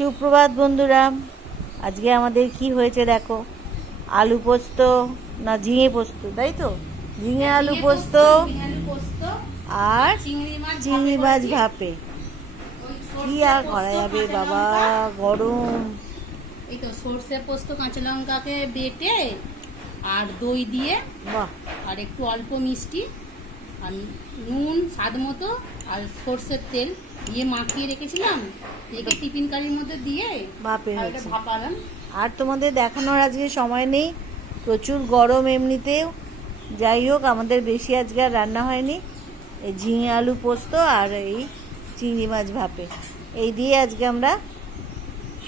সুপ্রভাত বন্ধুরা। আজকে আমাদের কি হয়েছে দেখো? আলু পোস্ত না ঝিঙে পোস্ত তাই তো? ঝিঙে আলু পোস্ত আর চিংড়ি মাছ ভাপে কি আর করা যাবে বাবা? গরম। এই তো সর্ষে পোস্ত কাঁচা লঙ্কাকে বেটে আর দই দিয়ে বাহ। আর একটু অল্প মিষ্টি আর নুন স্বাদ মতো আর সর্ষের তেল। দিয়ে মাখিয়ে রেখেছিলাম রেখে টিফিন কারির মধ্যে দিয়ে আর ভাপালাম আর তোমাদের দেখানোর আজকে সময় নেই প্রচুর গরম এমনিতেও। যাই হোক আমাদের বেশি আজকে আর রান্না হয়নি। এই ঝিঙে আলু পোস্ত আর এই চিংড়ি মাছ ভাপে। এই দিয়ে আজকে আমরা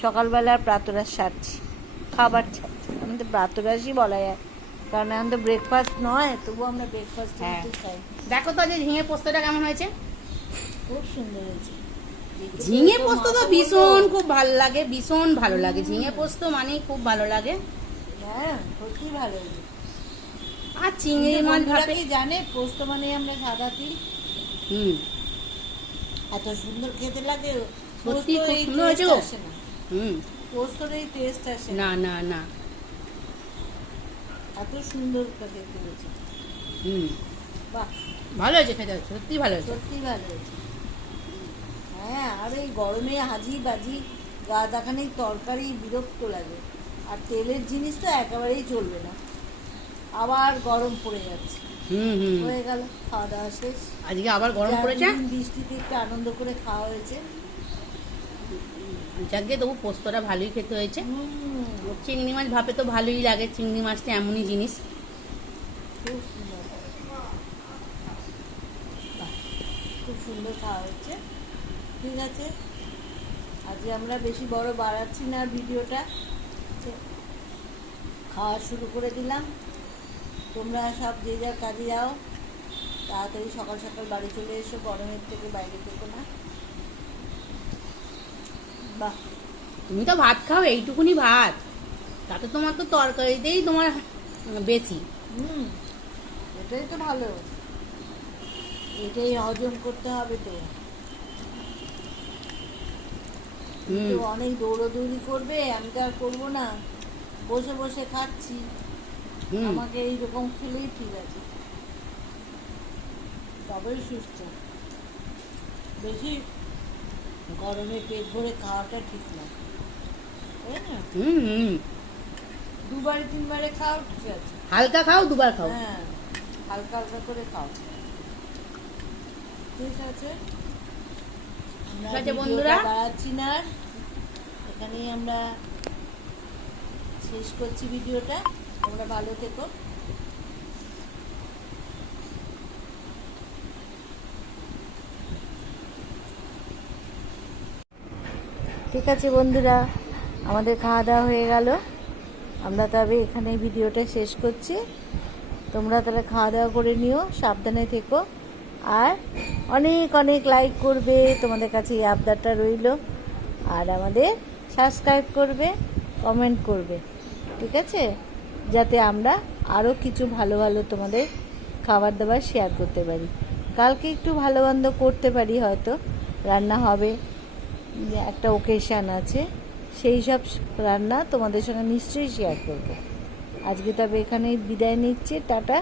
সকালবেলার প্রাতরাশ সারছি খাবার ছাড়ছি। আমাদের প্রাতরাশই বলা যায় কারণ এখন তো ব্রেকফাস্ট নয় তবুও আমরা ব্রেকফাস্ট হ্যাঁ। খাই। দেখো তো যে ঝিঙে পোস্তটা কেমন হয়েছে? খুব সুন্দর হয়েছে। ঝিঙে পোস্ত তো ভীষণ খুব ভালো লাগে ভীষণ ভালো লাগে। ঝিঙে পোস্ত মানেই খুব ভালো লাগে। হ্যাঁ ভালো আর চিংড়ি মাছ ভাপে জানে পোস্ত মানে আমরা সাদা তিল হুম। এত সুন্দর খেতে লাগে সত্যি খুব সুন্দর হয়েছে হুম। পোস্তর এই টেস্ট আসে না। না না এত সুন্দর খেতে হুম। বাহ। ভালো হয়েছে খেতে সত্যি ভালো হয়েছে। সত্যি ভালো হয়েছে। হ্যাঁ আর এই গরমে হাজি বাজি গা দেখানেই তরকারি বিরক্ত লাগে। আর তেলের জিনিস তো একেবারেই চলবে না। আবার গরম পড়ে যাচ্ছে। হুম হুম। হয়ে গেল খাওয়া দাওয়া শেষ। আজকে আবার গরম পড়েছে? বৃষ্টিতে একটু আনন্দ করে খাওয়া হয়েছে। যাকে তবু পোস্তটা ভালোই খেতে হয়েছে। চিংড়ি মাছ ভাপে তো ভালোই লাগে চিংড়ি মাছটা এমনই জিনিস। খুব সুন্দর। খাওয়া হচ্ছে ঠিক আছে। আজকে আমরা বেশি বড় বাড়াচ্ছি না ভিডিওটা। খাওয়া শুরু করে দিলাম। তোমরা সব যে যার কাজে যাও তাড়াতাড়ি সকাল সকাল বাড়ি চলে এসো গরমের থেকে বাইরে থেকো না। বাহ। তুমি তো ভাত খাও এইটুকুনি ভাত। তাতে তোমার তো তরকারিতেই তোমার বেশি। হুম এটাই তো ভালো। এটাই হজম করতে হবে তো হুম তো অনেক দৌড়োদৌড়ি করবে আমি তো আর করব না। বসে বসে খাচ্ছি। আমাকে এইরকম খেলেই ঠিক আছে। তবেই সুস্থ। বেশি গরমে পেট ভরে খাওয়াটা ঠিক না। তাই না? হুম হুম। দুবারে তিনবারে খাও ঠিক আছে। হালকা খাও দুবার খাও। হ্যাঁ হালকা হালকা করে খাও। ঠিক আছে? ঠিক আছে বন্ধুরা। এখানেই আমরা শেষ করছি ভিডিওটা। তোমরা ভালো থেকো। ঠিক আছে বন্ধুরা আমাদের খাওয়া দাওয়া হয়ে গেল। আমরা তবে এখানে ভিডিওটা শেষ করছি। তোমরা তাহলে খাওয়া দাওয়া করে নিও সাবধানে থেকো। আর অনেক অনেক লাইক করবে, তোমাদের কাছে এই আবদারটা রইল। আর আমাদের সাবস্ক্রাইব করবে কমেন্ট করবে, ঠিক আছে? যাতে আমরা আরও কিছু ভালো ভালো তোমাদের খাবার দাবার শেয়ার করতে পারি। কালকে একটু ভালো মন্দ করতে পারি হয়তো, রান্না হবে, একটা ওকেশান আছে, সেই সব রান্না তোমাদের সঙ্গে নিশ্চয়ই শেয়ার করব। আজকে তবে এখানেই বিদায় নিচ্ছে, টাটা।